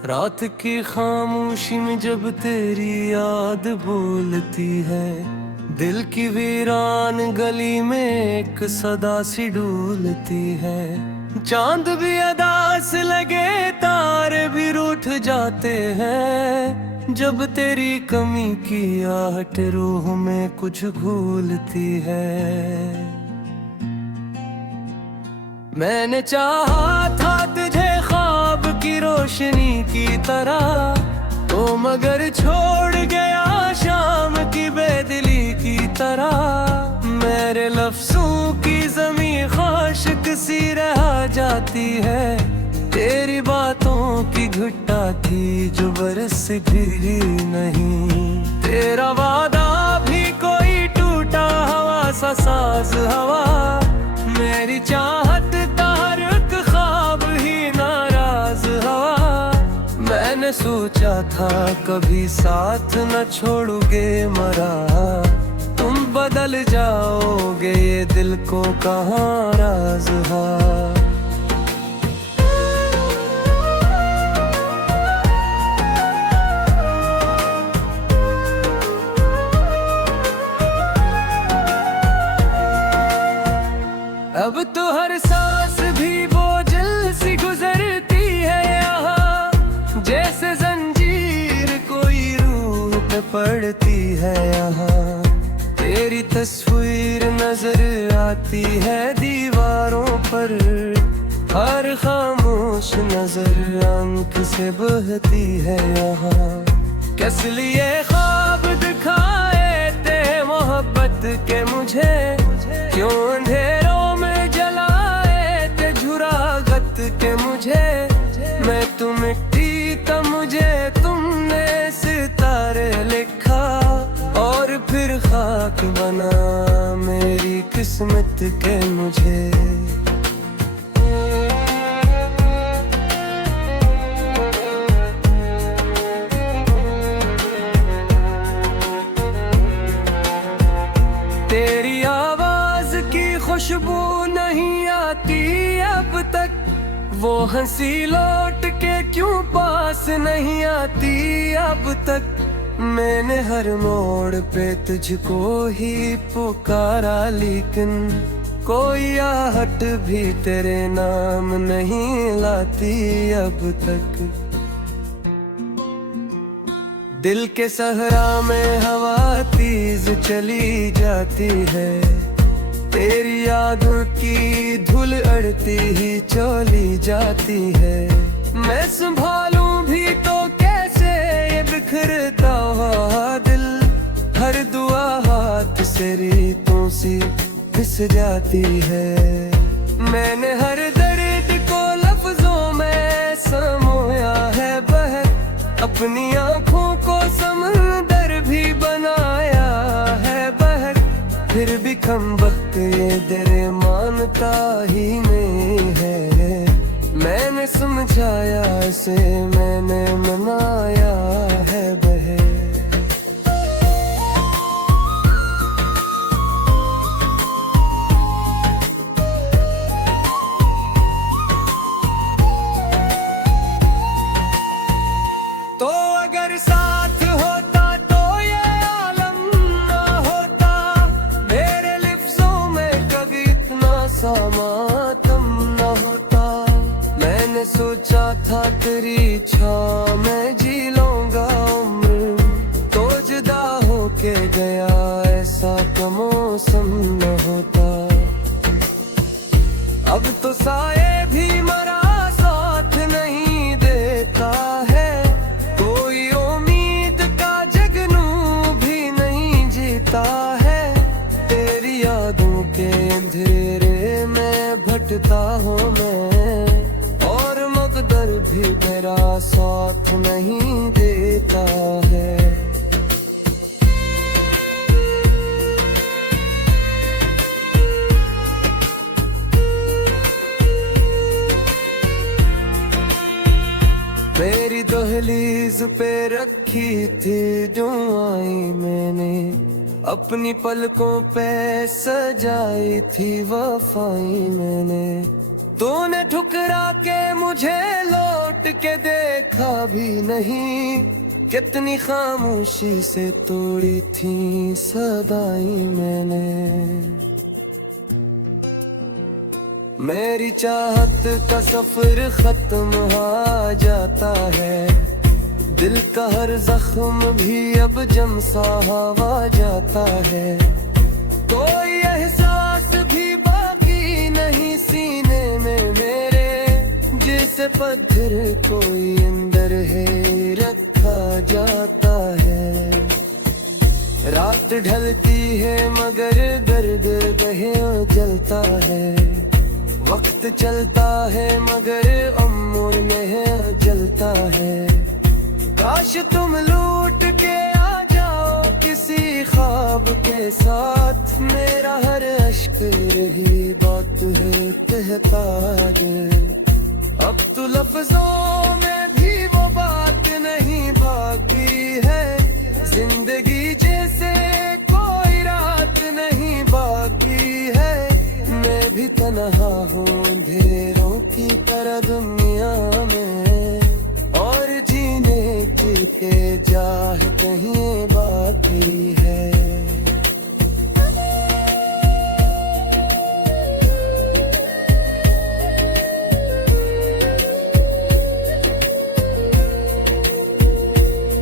रात की खामोशी में जब तेरी याद बोलती है, दिल की वीरान गली में एक सदा सी डूलती है। चांद भी अदास लगे, तारे भी रूठ जाते हैं, जब तेरी कमी की आहट रूह में कुछ घूलती है। मैंने चाहा था तुझे ख्वाब की रोशनी की तरह, तो मगर छोड़ गया शाम की बेदिली की तरह। मेरे लफ्जों की ज़मीं खाशिक सी रह जाती है, तेरी बातों की घुट्टा थी जो बरस भी नहीं। तेरा वादा भी कोई टूटा हवा सा साज हवा, मेरी चाहत तारक ख्वाब ही नाराज हवा। मैंने सोचा था कभी साथ न छोड़ोगे मरा, तुम बदल जाओगे ये दिल को कहाँ राज है। अब तो हर सांस भी बोझल सी गुजरती है यहाँ, जैसे जंजीर कोई रूह पे पड़ती है यहाँ। तेरी तस्वीर नजर आती है दीवारों पर, हर खामोश नजर आंख से बहती है यहाँ। किस लिए ख्वाब दिखाए थे मोहब्बत के मुझे, क्यों अंधेरों के मुझे। मैं तू मिट्टी था, मुझे तुमने सितारे लिखा, और फिर खाक बना मेरी किस्मत के मुझे। तेरी आवाज की खुशबू नहीं आती अब तक, वो हंसी लौट के क्यों पास नहीं आती अब तक। मैंने हर मोड़ पे तुझको ही पुकारा, लेकिन कोई आहट भी तेरे नाम नहीं लाती अब तक। दिल के सहरा में हवा तेज चली जाती है, तेरी यादों की धूल अड़ती ही चली जाती है। मैं संभालूं भी तो कैसे ये बिखरता हुआ दिल, हर दुआ हाथ से रीतों सी फिस जाती है। मैंने हर दर्द को लफ्जों में समोया है बहर, अपनी आंखों को समंदर भी बनाया है बहर। फिर भी कम वक्त ये तेरे मानता ही नहीं है, मैंने समझाया इसे मैंने मनाया है बहर। तो अगर साथ होता तो ये आलम ना होता, मेरे लिफ्ज़ों में कभी इतना समातम ना होता। मैंने सोचा था तेरी छाँव में जी लूंगा उम्र, तो जुदा होके गया ऐसा का मौसम न होता। अब तो साए भी मरा साथ नहीं देता है, कोई उम्मीद का जगनू भी नहीं जीता है। तेरी यादों के अंधेरे में भटता हूँ मैं, और मकदर भी मेरा साथ नहीं देता है। मेरी दहलीज पे रखी थी दुआएं मैंने, अपनी पलकों पे सजाई थी वफाई मैंने। तूने ठुकरा के मुझे लौट के देखा भी नहीं, कितनी खामोशी से तोड़ी थी सदाई मैंने। मेरी चाहत का सफर खत्म आ जाता है, दिल का हर जख्म भी अब जम सा हवा जाता है। कोई एहसास भी बाकी नहीं सीने में मेरे, जैसे पत्थर कोई अंदर है रखा जाता है। रात ढलती है मगर दर्द कहीं जलता है, वक्त चलता है मगर उम्र में जलता है। काश तुम लूट के आ जाओ किसी ख्वाब के साथ, मेरा हर अश्क रही बात है कहता है। अब तो लफ्जों में भी वो बात नहीं बाकी है, जिंदगी जैसे कोई रात नहीं बाकी है। मैं भी तन्हा हूँ अंधेरों की तरह दुनिया में, और जीने जी के जाह कहीं बाकी है।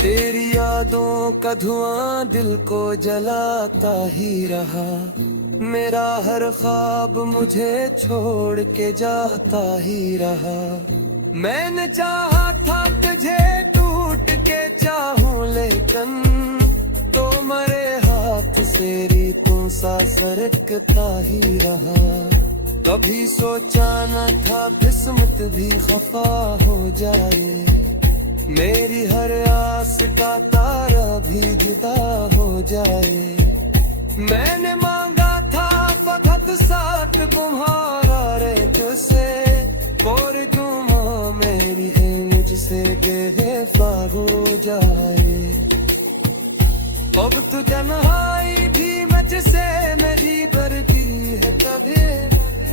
तेरी यादों का धुआं दिल को जलाता ही रहा, मेरा हर ख्वाब मुझे छोड़ के जाता ही रहा। मैंने चाहा था तुझे टूट के चाहूं, लेकिन तो मरे हाथ से रीतों सा सरकता ही रहा। कभी सोचा न था किस्मत भी खफा हो जाए, मेरी हर आस का तारा भी जुदा हो जाए। मैंने मांगा था फकत साथ तुम्हारा रे तुझसे, और तुम मेरी है मुझसे बेवफा हो जाए। अब तो तन्हाई भी मुझसे मेरी बढ़ती है तभी,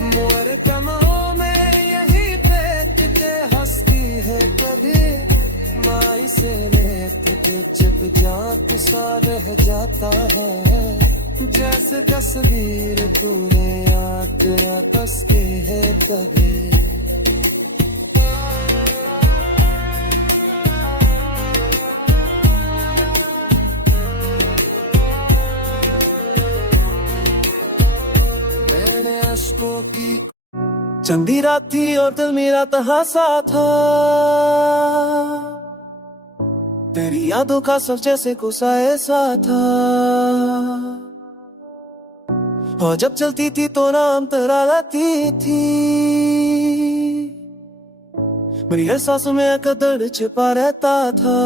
मोर तमों में यही बैठ के हंसती है कभी। माई से लेट के चुप जात सा रह जाता है, जैसे तस्वीर तूने याद तस के है कभी। मैंने अश्कों की चंदी रात थी और दिल मेरा तहासा था, तेरी यादों का सर जैसे गुस्सा ऐसा था। और जब चलती थी तो नाम तेरा लाती थी, मेरी हर सांस में एक दर्द छिपा रहता था।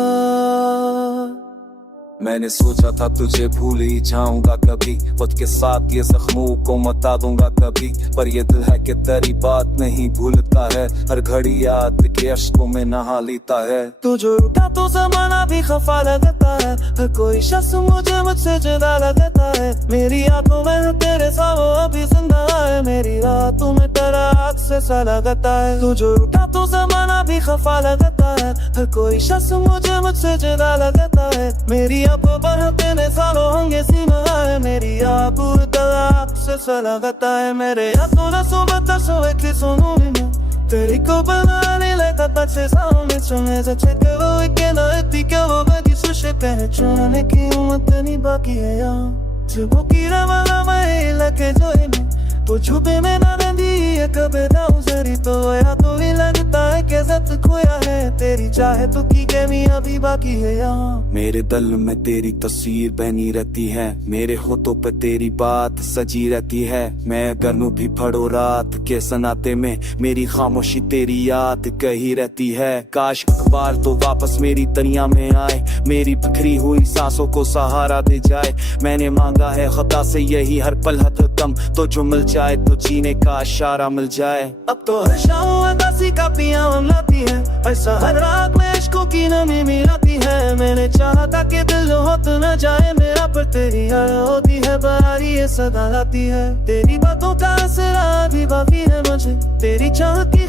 मैंने सोचा था तुझे भूल ही जाऊंगा कभी, खुद के साथ ये जख्मों को मिटा दूंगा कभी। पर ये दिल है कि तेरी बात नहीं भूलता है, हर घड़ी याद के अश्कों में नहा लेता है। तू जो रूठा तो जमाना भी खफा लगता है, हर कोई शख्स मुझसे जुदा लगता है। मेरी आंखों में तेरे सामो अभी जिंदा है, मेरी रातों में तेरा आग से सा लगता है। तू जो रूठा तो जमाना भी खफा लगता है, हर कोई शख्स मुझसे जुदा लगता है। मेरी आपको बढ़ते ने सालों होंगे सीना है, मेरी आपको तलाक से सा लगता है। मेरे हाथों न सुबह सो एक सोनू में तेरी को बनाने लगा तक से सामने सुने सच्चे के वो के ना इतनी के वो बदी सुशे पहने चुनाने की उम्मीद नहीं बाकी है यहाँ। जब वो कीड़ा वाला मैं लगे जो इन्हें तो छुपे में ना रंदी है कभी दाऊं जरी, तो या तो भी लगता है कि जब खोया है तेरी चाहे तो की कमी अभी बाकी है यहाँ। मेरे दिल में तेरी तस्वीर बनी रहती है, मेरे होठों पे तेरी बात सजी रहती है। मैं गनू भी पढ़ो रात के सनाते में, मेरी खामोशी तेरी याद कही रहती है। काश अखबार तो वापस मेरी दुनिया में आए, मेरी बिखरी हुई सांसों को सहारा दे जाए। मैंने मांगा है खुदा से यही हर पल हद कम, तो जो मिल जाए तो जीने का इशारा मिल जाए। अब तो हर शाम उदासी का पिया लाती है, ऐसा हर रात में इश्कों की नमी मिलाती है। मैंने चाहा था कि दिल हो तो न जाए मेरा, पर तेरी हर होती है बारी ये सदा लाती है। तेरी बातों का असर अभी बाकी है मुझे, तेरी चाहत की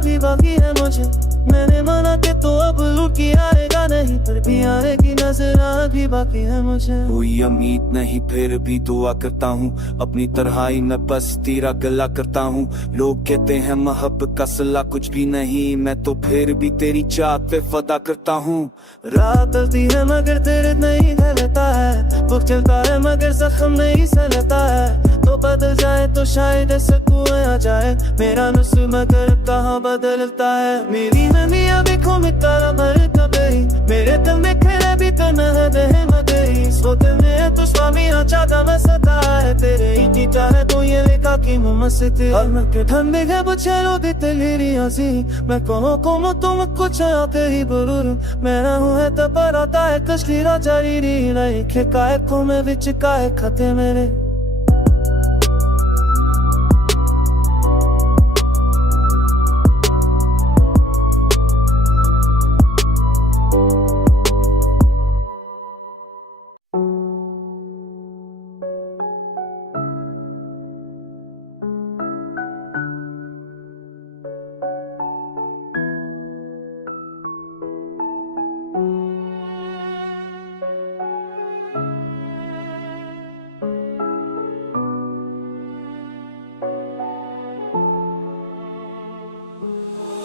भी बाकी है मुझे। मैंने माना कि तो अब लुकी आएगा नहीं, पर भी आने की नजर भी बाकी है मुझे। कोई उम्मीद नहीं फिर भी दुआ करता हूँ, अपनी तन्हाई में बस तेरा गला करता हूँ। लोग कहते हैं मोहब्बत का सला कुछ भी नहीं, मैं तो फिर भी तेरी चाहत पे फदा करता हूँ। रात चलती है मगर तेरे नहीं ढलता है, वक्त चलता है मगर जख्म नहीं सहता है। तो बदल जाए तो शायद सुकून आ जाए, मेरा नुस्ख मगर कहाँ बदलता है। मेरी नमी अभी घूमे तारा मर कबई, मेरे दिल में खेले भी करना है दे मगई। सो दिल में तो स्वामी चाहता मैं सता है, तेरे इतनी चाहे तो ये लेखा की मुझ से थे। और मैं के ठंडे है बुझेरो दी तेरी हंसी, मैं कहूँ तुम कुछ तेरी बुरूर। मेरा हूँ है तो पर आता है कसली राजा री नहीं खेकाए को मैं विच काए खते मेरे।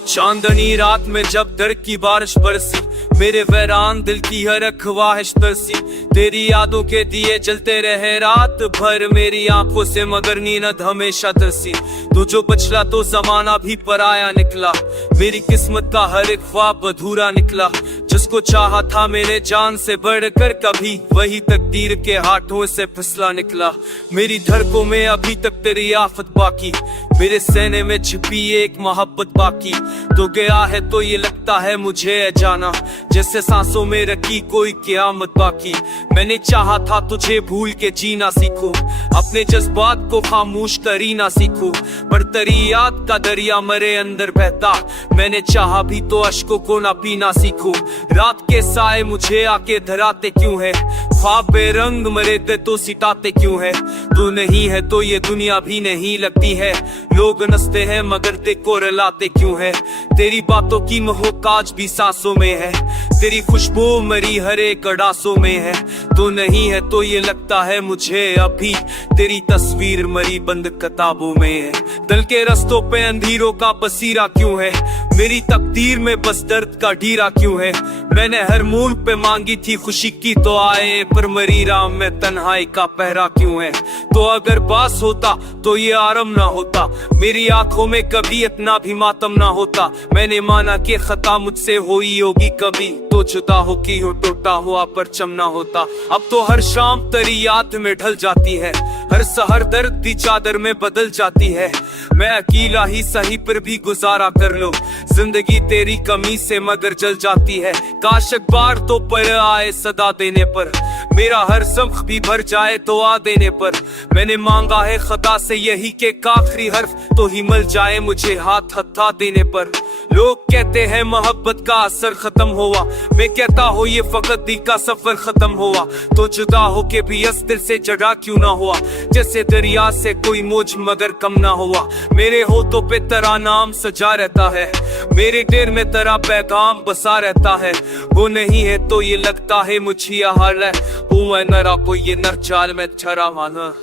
चांदनी रात में जब दर्द की बारिश बरसी, मेरे वैरान दिल की हर ख्वाहिश तरसी। तेरी यादों के दिए जलते रहे रात भर मेरी आंखों से, मगर नींद हमेशा तरसी। तू जो बचला तो जमाना भी पराया निकला, मेरी किस्मत का हर एक ख्वाब अधूरा निकला। जिसको चाहा था मेरे जान से बढ़कर कभी, वही तकदीर के हाथों से फिसला निकला। मेरी धड़कों में अभी तक तेरी आफत बाकी, मेरे सीने में छिपी एक मोहब्बत बाकी। तो गया है तो ये लगता है मुझे जाना, जैसे सांसों में रखी कोई क़यामत बाकी। मैंने चाहा था तुझे भूल के जीना सीखूं, अपने जज्बात को खामोश करीना सीखूं, पर तेरी याद का दरिया मेरे अंदर बहता। मैंने चाहा भी तो अश्कों को ना पीना सीखूं। रात के साए मुझे आके धराते क्यों है, ख्वाब बेरंग मरे थे तो सिताते क्यों है। तू नहीं है तो ये दुनिया भी नहीं लगती है, लोग नसते हैं मगर देखो रुलाते क्यों है। तेरी बातों की महकाज भी सांसों में है, तेरी खुशबू मरी हर एक अड़ासों में है। तू नहीं है तो ये लगता है मुझे अभी, तेरी तस्वीर मरी बंद किताबों में है। दिल के रस्तों पे अंधेरों का बसीरा क्यों है, मेरी तकदीर में बस दर्द का ढीरा क्यों है। मैंने हर मूल पे मांगी थी खुशी की तो आए, पर मरी राम में तन्हाई का पहरा क्यों है। तो अगर बास होता तो ये आराम ना होता, मेरी आंखों में कभी इतना भी मातम ना होता। मैंने माना कि खता मुझसे हुई होगी कभी, तो जुदा हो की हो टूटा हुआ परचम ना होता। अब तो हर शाम तेरी याद में ढल जाती है, हर सहर दर्द की चादर में बदल जाती है। मैं अकेला ही सही पर भी गुजारा कर लो, जिंदगी तेरी कमी से मगर जल जाती है। काश अखबार तो पढ़ आए सदा देने पर, मेरा हर ज़ख्म भी भर जाए तो आ देने पर। मैंने मांगा है खुदा से यही के आखिरी हर्फ, तो ही मिल जाए मुझे हाथ हथा देने पर। लोग कहते हैं मोहब्बत का असर खत्म हुआ, मैं कहता हूँ ये फकत दिल का सफर खत्म हुआ। तो जुदा हो के भी इस दिल से जड़ा क्यों ना हुआ, जैसे दरिया से कोई मौज मगर कम ना हुआ। मेरे होठों पे तेरा नाम सजा रहता है, मेरे दिल में तेरा पैगाम बसा रहता है। वो नहीं है तो ये लगता है मुझे यह हाल है, हूँ मैं नरा कोई ये नर चाल में छरा माना।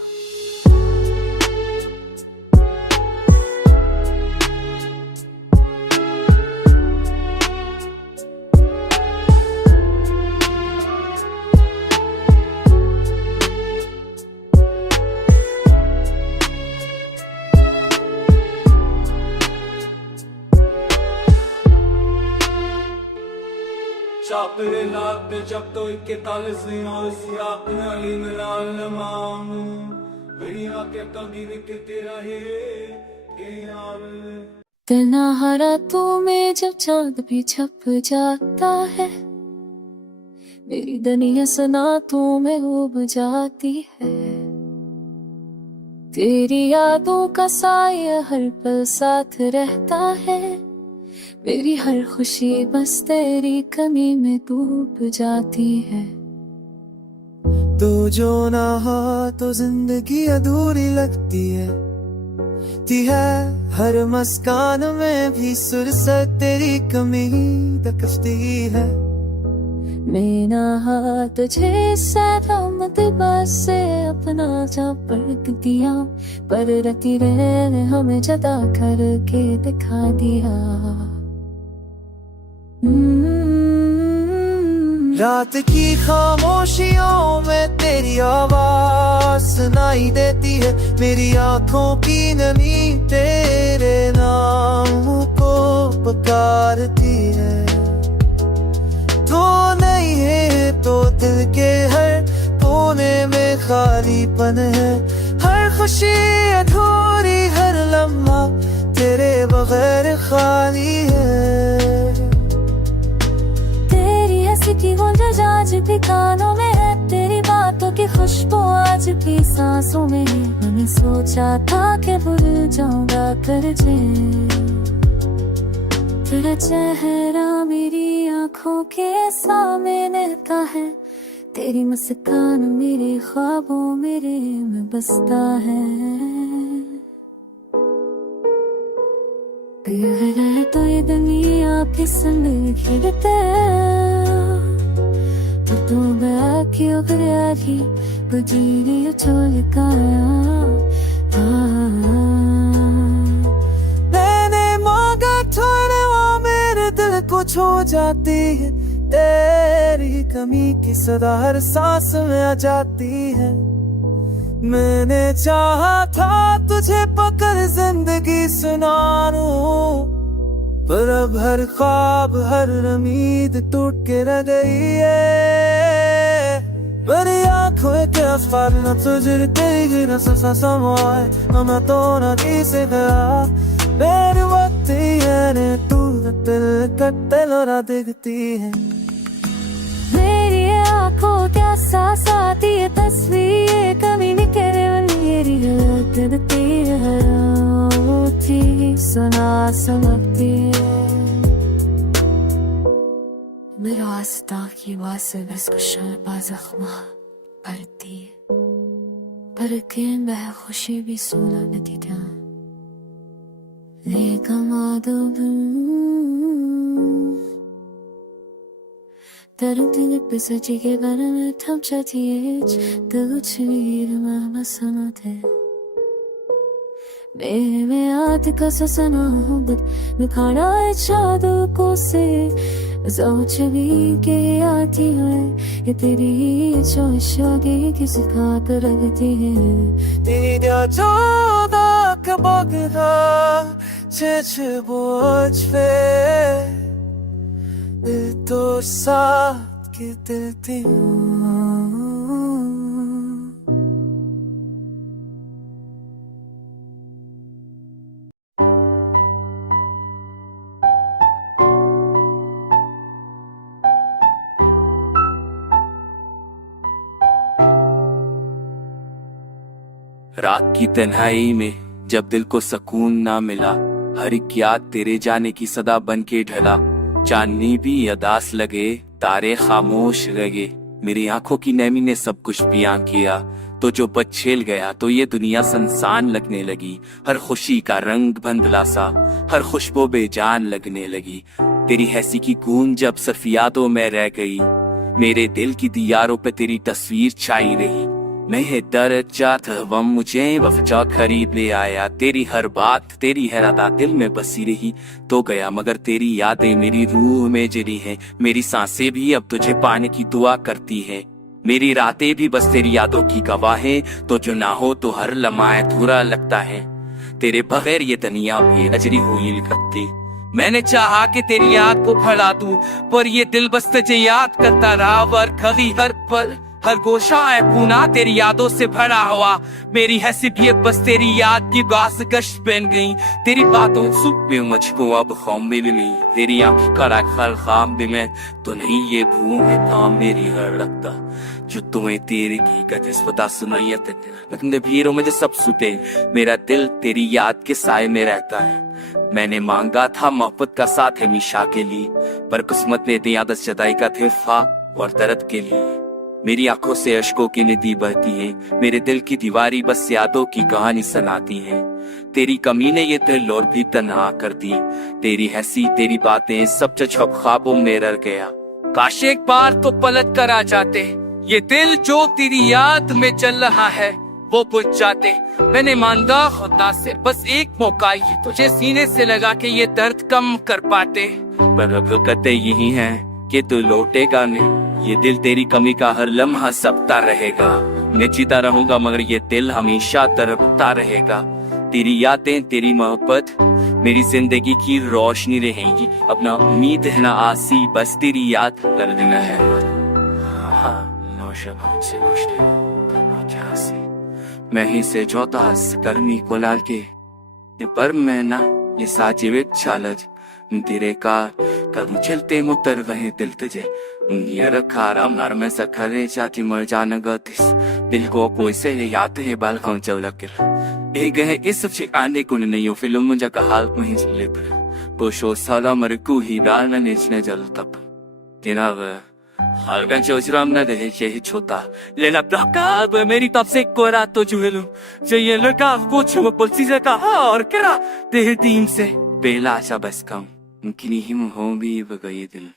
चापरे लात जब तो इक्के ताले से आसिया अपने अली मिलाल नमाम बढ़िया के कभी के तेरा है तना हरा तू में जब चांद भी छप जाता है, मेरी दुनिया सनातों में उब जाती है। तेरी यादों का साया हर पल साथ रहता है, मेरी हर खुशी बस तेरी कमी में डूब जाती है। तू जो ना हो तो जिंदगी अधूरी लगती है, ती है हर मुस्कान में भी सुरसत तेरी कमी दकती है। मेरा हाथ तुझे सलामत बस से अपना जा पलक दिया, पर रती रह हमें जदा करके दिखा दिया। रात की खामोशियों में तेरी आवाज सुनाई देती है, मेरी आंखों की नमी तेरे नाम को पुकारती है। तो नहीं है तो दिल के हर कोने में खालीपन है, हर खुशी अधूरी, हर लम्हा तेरे बगैर खाली है। तेरी हंसी की गूंज आज भी कानों में है, तेरी बातों की खुशबू आज भी सांसों में है। मैंने सोचा था कि भूल जाऊंगा तुझे, तेरा चेहरा मेरी आंखों के सामने रहता है, तेरी मुस्कान मेरे ख्वाबों मेरे में बसता है। तेरे तो ये दुनिया के संग खेलते, तो मैं क्यों गया बुझी चोल काया। मैंने मांगा थोड़ा वो मेरे दिल को छू जाती है, तेरी कमी की सदा हर सांस में आ जाती है। मैंने चाहा था तुझे पकड़ जिंदगी सुनाऊं, पर अब हर ख्वाब हर उम्मीद टूट के रह गई है। मेरी आंखों के आसपास न तुझे तेरी न सा समाए, मैं तो न किसे गया मेरे वक्त है तू दिल कट्टे लोरा दिखती है। मेरी आंखों क्या सांस आती है, तस्वीर कभी नहीं करे मेरी दिखती है, सुना समझती है। मेरा आस्था की वासे बस शर्बा जख्मा भरती है, पर के वह खुशी भी सोना नतीजा ले कमा दो दर्द पे सजी के बारे में थम जाती है, कुछ नहीं मसना थे में याद का सना बद खाना जादू को से सोच भी के आती है, ये तेरी चोशोगे किसी खाक रखती है। तेरी दिया जोदा कबगदा चेच बोझ पे तो साथ की देती हूँ। रात की तन्हाई में जब दिल को सुकून ना मिला, हर एक याद तेरे जाने की सदा बन के ढला। चांदनी भी अदास लगे, तारे खामोश लगे, मेरी आंखों की नमी ने सब कुछ बयां किया। तो जो बचेल गया तो ये दुनिया संसान लगने लगी, हर खुशी का रंग बंधला सा, हर खुशबू बेजान लगने लगी। तेरी हंसी की गूंज जब सिर्फ यादों में रह गई, मेरे दिल की दीवारों पे तेरी तस्वीर छाई रही। मैं है डर जात वम मुझे वफजा खरीद ले आया, तेरी हर बात तेरी हैराता दिल में बसी रही। तो गया मगर तेरी यादें मेरी रूह में जरी हैं, मेरी सांसें भी अब तुझे पाने की दुआ करती हैं। मेरी रातें भी बस तेरी यादों की गवाहें, तो जो ना हो तो हर लम्हा अधूरा लगता है। तेरे बगैर ये दुनिया भी नजरी हुई लगती। मैंने चाहा कि तेरी याद को भुला दूं, पर ये दिल बस तुझे याद करता रहा। और कभी हर पल हर गोशा है पूना तेरी यादों से भरा हुआ। मेरी हैसियत बस तेरी याद की गास गश्त बन गई। तेरी बातों सुख में मुझको अब खौम में भी नहीं, तेरी आंख का खल खाम भी मैं तो नहीं। ये भूम है काम मेरी हर लगता जो तुम्हें तेरे की गतिस पता सुनाई है। भीड़ों में सब सुते, मेरा दिल तेरी याद के साए में रहता है। मैंने मांगा था मोहब्बत का साथ हमेशा के लिए, पर किस्मत ने दी आदत जदाई का तोहफा और दर्द के लिए। मेरी आंखों से अश्कों की नदी बहती है, मेरे दिल की दीवारी बस यादों की कहानी सुनाती है। तेरी कमी ने ये दिल और भी तन्हा कर दी। तेरी हंसी तेरी बातें सब छप ख्वाबों में रह गया। काश एक बार तो पलट कर आ जाते, ये दिल जो तेरी याद में चल रहा है वो बुझ जाते। मैंने मांगा खुदा से बस एक मौका, ये तुझे सीने से लगा के ये दर्द कम कर पाते। पर अब कहते यही है कि तू लौटेगा नहीं, ये दिल तेरी कमी का हर लम्हा सबता रहेगा। मैं जीता रहूंगा मगर ये दिल हमेशा तड़पता रहेगा। तेरी यादें तेरी मोहब्बत मेरी जिंदगी की रोशनी रहेगी। अपना उम्मीद है ना आसी, बस तेरी याद कर देना है। मैं ही से जोता गर्मी को लाल के पर मैं ना ये साजीविक चालज तेरे का कदम चलते मुतर वही दिल तुझे ये रखा आराम नार में सखरे चाची मर जाना गतिस दिल को कोई से याद है बाल खाऊं चल लग एक है इस सब आने को नहीं हो फिल्म मुझे का हाल नहीं चले पर पोशो साला मर को ही डाल न नेचने जल तब तेरा हाल का चोचराम न रहे यही छोटा लेना प्रकार मेरी तब से कोरा तो जुएलू चाहिए लड़का कुछ वो पुलसी से कहा और करा तेरे टीम से बेला सा बस कम किन्हीं ही हो भी बगई दिल।